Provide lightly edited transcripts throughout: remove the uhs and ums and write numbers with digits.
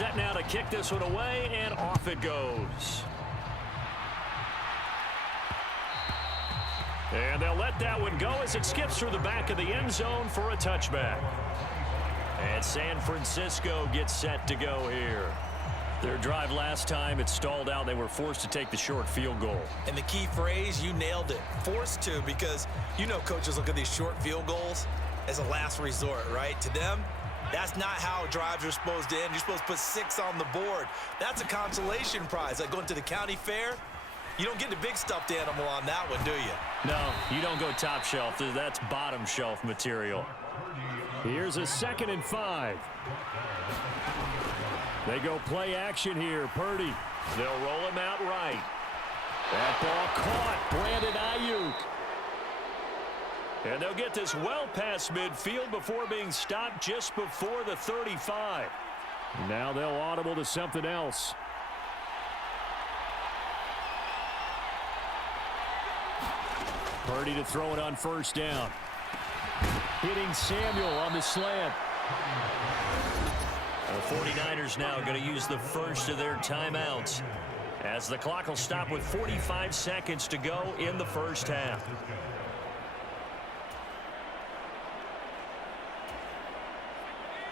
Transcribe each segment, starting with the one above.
set now to kick this one away, and off it goes. And they'll let that one go as it skips through the back of the end zone for a touchback. And San Francisco gets set to go here. Their drive last time, it stalled out. They were forced to take the short field goal. And the key phrase, you nailed it. Forced to, because you know coaches look at these short field goals as a last resort, right? To them, that's not how drives are supposed to end. You're supposed to put 6 on the board. That's a consolation prize. Like going to the county fair, you don't get the big stuffed animal on that one, do you? No, you don't go top shelf. That's bottom shelf material. Here's a 2nd and 5. They go play action here. Purdy. They'll roll him out right. That ball caught. Brandon Ayuk. And they'll get this well past midfield before being stopped just before the 35. Now they'll audible to something else. Purdy to throw it on 1st down. Hitting Samuel on the slant. The 49ers now going to use the first of their timeouts as the clock will stop with 45 seconds to go in the first half.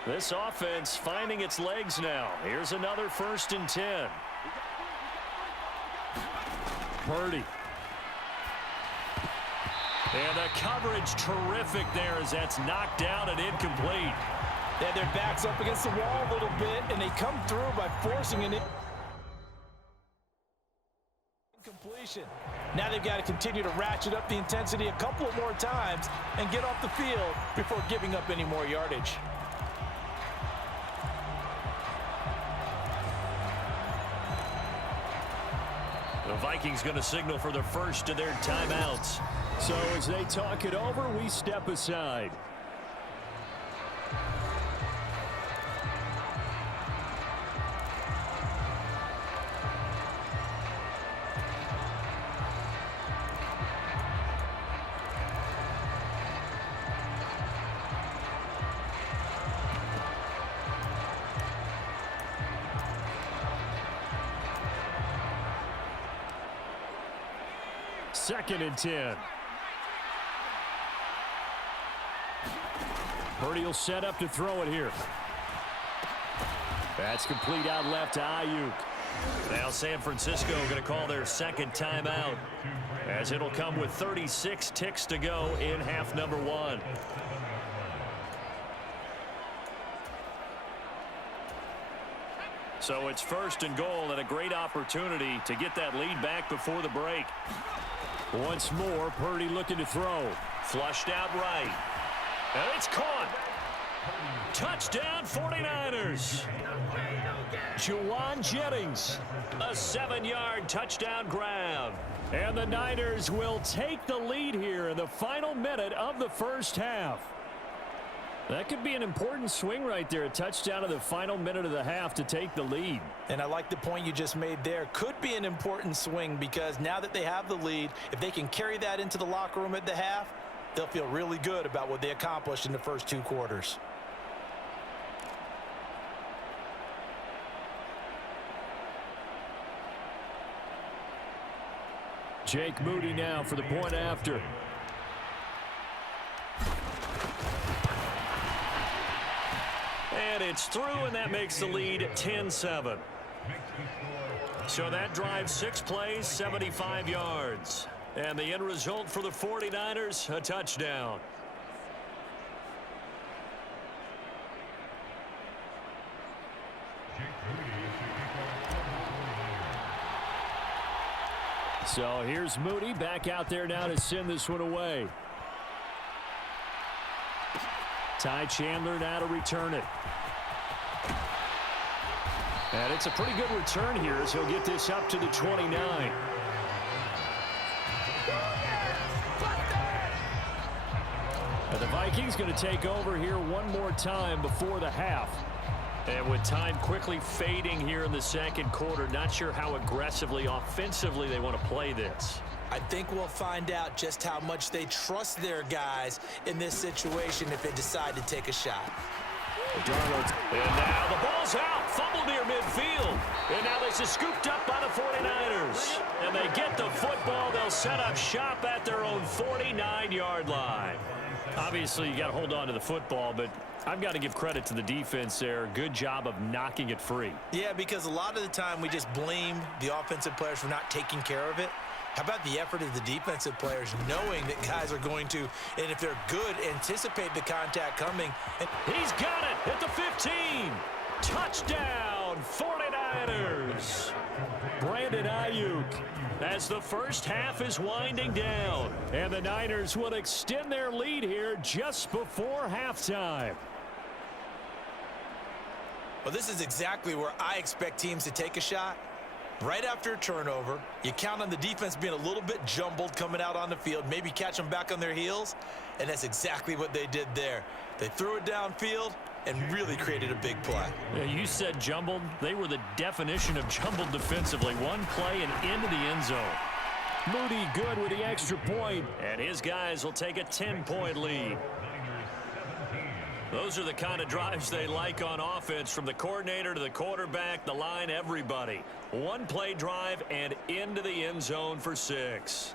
This offense finding its legs now. Here's another 1st and 10. Purdy. And the coverage terrific there as that's knocked down and incomplete. They had their backs up against the wall a little bit, and they come through by forcing an incompletion. Now they've got to continue to ratchet up the intensity a couple of more times and get off the field before giving up any more yardage. The Vikings going to signal for the first of their timeouts. So as they talk it over, we step aside. Second and 10. Purdy will set up to throw it here. That's complete out left to Ayuk. Now San Francisco going to call their 2nd timeout as it'll come with 36 ticks to go in half number 1. So it's 1st and goal and a great opportunity to get that lead back before the break. Once more, Purdy looking to throw. Flushed out right. And it's caught. Touchdown 49ers. Juwan Jennings. A 7-yard touchdown grab. And the Niners will take the lead here in the final minute of the first half. That could be an important swing right there. A touchdown in the final minute of the half to take the lead. And I like the point you just made there. Could be an important swing because now that they have the lead, if they can carry that into the locker room at the half, they'll feel really good about what they accomplished in the first 2 quarters. Jake Moody now for the point after. And it's through, and that makes the lead 10-7. So that drive 6 plays, 75 yards. And the end result for the 49ers, a touchdown. So here's Moody back out there now to send this one away. Ty Chandler now to return it. And it's a pretty good return here as he'll get this up to the 29. And the Vikings going to take over here one more time before the half. And with time quickly fading here in the second quarter, not sure how aggressively, offensively they want to play this. I think we'll find out just how much they trust their guys in this situation if they decide to take a shot. Darnold. And now the ball's out. Fumble near midfield. And now this is scooped up by the 49ers. And they get the football. They'll set up shop at their own 49-yard line. Obviously, you got to hold on to the football, but I've got to give credit to the defense there. Good job of knocking it free. Yeah, because a lot of the time we just blame the offensive players for not taking care of it. How about the effort of the defensive players knowing that guys are going to, and if they're good, anticipate the contact coming. And he's got it at the 15. Touchdown, 49ers. Brandon Ayuk as the first half is winding down. And the Niners will extend their lead here just before halftime. Well, this is exactly where I expect teams to take a shot. Right after a turnover, you count on the defense being a little bit jumbled coming out on the field, maybe catch them back on their heels, and that's exactly what they did there. They threw it downfield and really created a big play. Yeah, you said jumbled. They were the definition of jumbled defensively. One play and into the end zone. Moody good with the extra point, and his guys will take a 10-point lead. Those are the kind of drives they like on offense, from the coordinator to the quarterback, the line, everybody. One play drive and into the end zone for 6.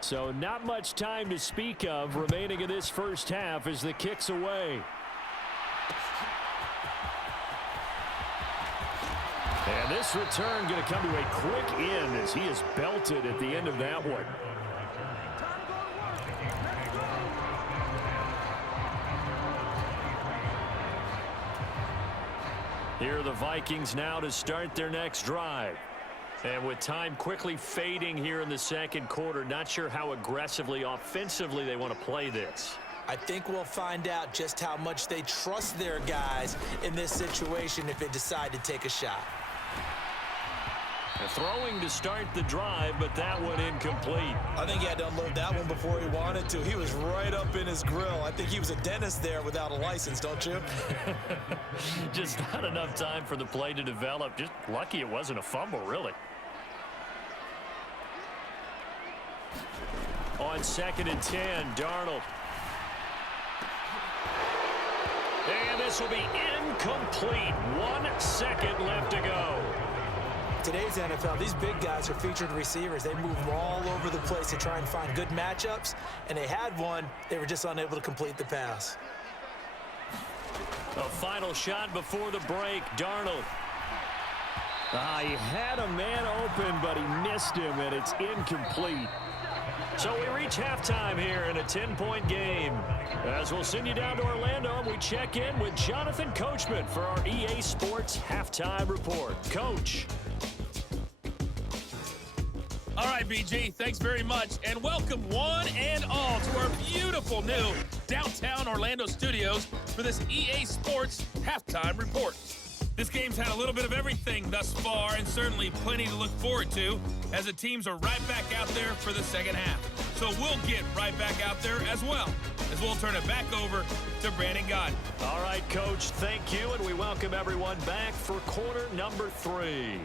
So not much time to speak of remaining in this first half as the kick's away. And this return going to come to a quick end as he is belted at the end of that one. Here are the Vikings now to start their next drive. And with time quickly fading here in the second quarter, not sure how aggressively, offensively they want to play this. I think we'll find out just how much they trust their guys in this situation if they decide to take a shot. Throwing to start the drive, but that one incomplete. I think he had to unload that one before he wanted to. He was right up in his grill. I think he was a dentist there without a license, don't you? Just not enough time for the play to develop. Just lucky it wasn't a fumble, really. On 2nd and 10, Darnold. And this will be incomplete. 1 second left to go. Today's NFL, these big guys are featured receivers. They move all over the place to try and find good matchups, and they had one. They were just unable to complete the pass. A final shot before the break, Darnold. He had a man open, but he missed him, and it's incomplete. So we reach halftime here in a 10-point game. As we'll send you down to Orlando, we check in with Jonathan Coachman for our EA Sports Halftime Report. Coach. All right, BG, thanks very much, and welcome one and all to our beautiful new downtown Orlando studios for this EA Sports Halftime Report. This game's had a little bit of everything thus far, and certainly plenty to look forward to, as the teams are right back out there for the second half. So we'll get right back out there as well, as we'll turn it back over to Brandon Godden. All right, Coach, thank you, and we welcome everyone back for quarter number 3.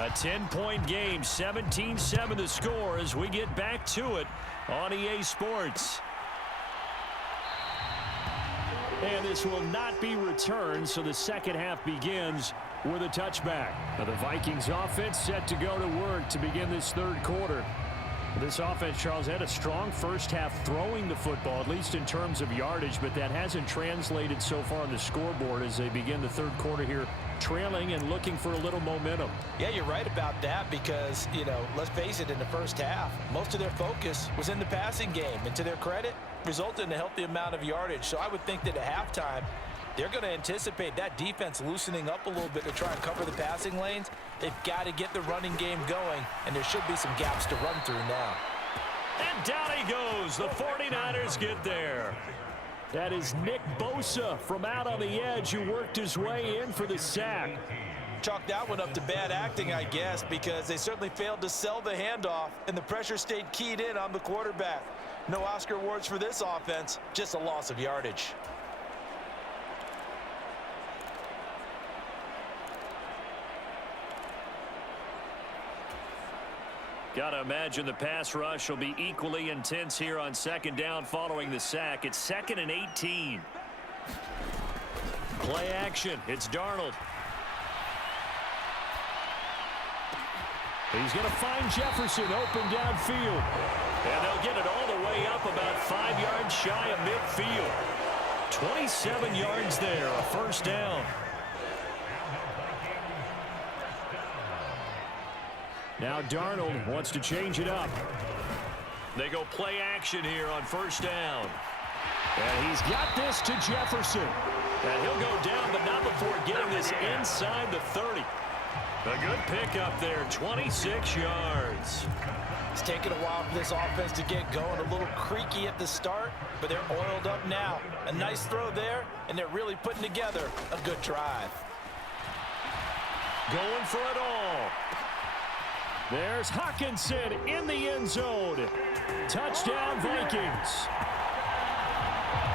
A 10-point game, 17-7 the score as we get back to it on EA Sports. And this will not be returned, so the second half begins with a touchback. Now the Vikings offense set to go to work to begin this third quarter. This offense, Charles, had a strong first half throwing the football, at least in terms of yardage, but that hasn't translated so far on the scoreboard as they begin the third quarter here, trailing and looking for a little momentum. Yeah, you're right about that because, let's face it, in the first half, most of their focus was in the passing game. And to their credit, resulted in a healthy amount of yardage. So I would think that at halftime, they're going to anticipate that defense loosening up a little bit to try and cover the passing lanes. They've got to get the running game going, and there should be some gaps to run through now. And down he goes. The 49ers get there. That is Nick Bosa from out on the edge who worked his way in for the sack. Chalk that one up to bad acting, I guess, because they certainly failed to sell the handoff, and the pressure stayed keyed in on the quarterback. No Oscar awards for this offense, just a loss of yardage. Got to imagine the pass rush will be equally intense here on second down following the sack. It's 2nd and 18. Play action. It's Darnold. He's going to find Jefferson open downfield. And they'll get it all the way up about 5 yards shy of midfield. 27 yards there, a first down. Now Darnold wants to change it up. They go play action here on first down. And he's got this to Jefferson. And he'll go down, but not before getting this inside the 30. A good pickup there, 26 yards. It's taken a while for this offense to get going. A little creaky at the start, but they're oiled up now. A nice throw there, and they're really putting together a good drive. Going for it all. There's Hawkinson in the end zone. Touchdown, Vikings.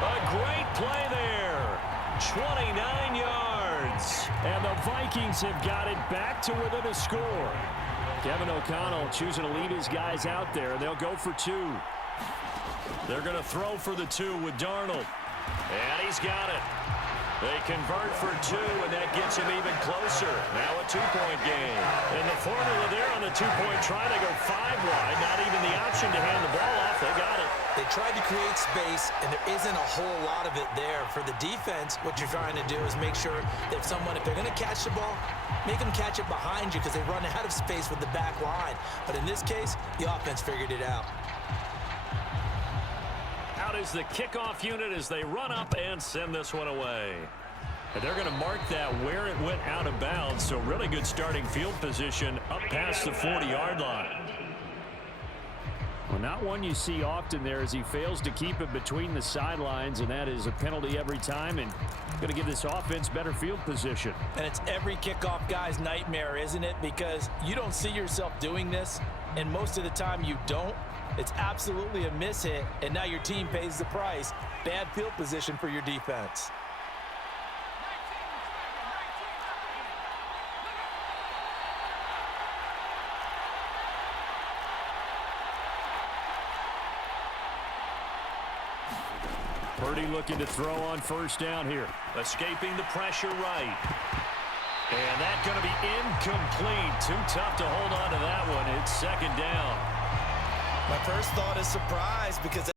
A great play there. 29 yards. And the Vikings have got it back to within a score. Kevin O'Connell choosing to lead his guys out there. They'll go for 2. They're going to throw for the 2 with Darnold. And he's got it. They convert for 2, and that gets him even closer. Now a 2-point game. And the formula there on the 2-point try to go 5 wide. Not even the option to hand the ball off. They got it. They tried to create space, and there isn't a whole lot of it there. For the defense, what you're trying to do is make sure that if they're going to catch the ball, make them catch it behind you because they run out of space with the back line. But in this case, the offense figured it out. Out is the kickoff unit as they run up and send this one away. And they're going to mark that where it went out of bounds, so really good starting field position up past the 40-yard line. Well, not one you see often there as he fails to keep it between the sidelines, and that is a penalty every time, and going to give this offense better field position. And it's every kickoff guy's nightmare, isn't it? Because you don't see yourself doing this, and most of the time you don't. It's absolutely a mishit, and now your team pays the price. Bad field position for your defense. Purdy looking to throw on first down here. Escaping the pressure right. And that's going to be incomplete. Too tough to hold on to that one. It's second down. My first thought is surprise because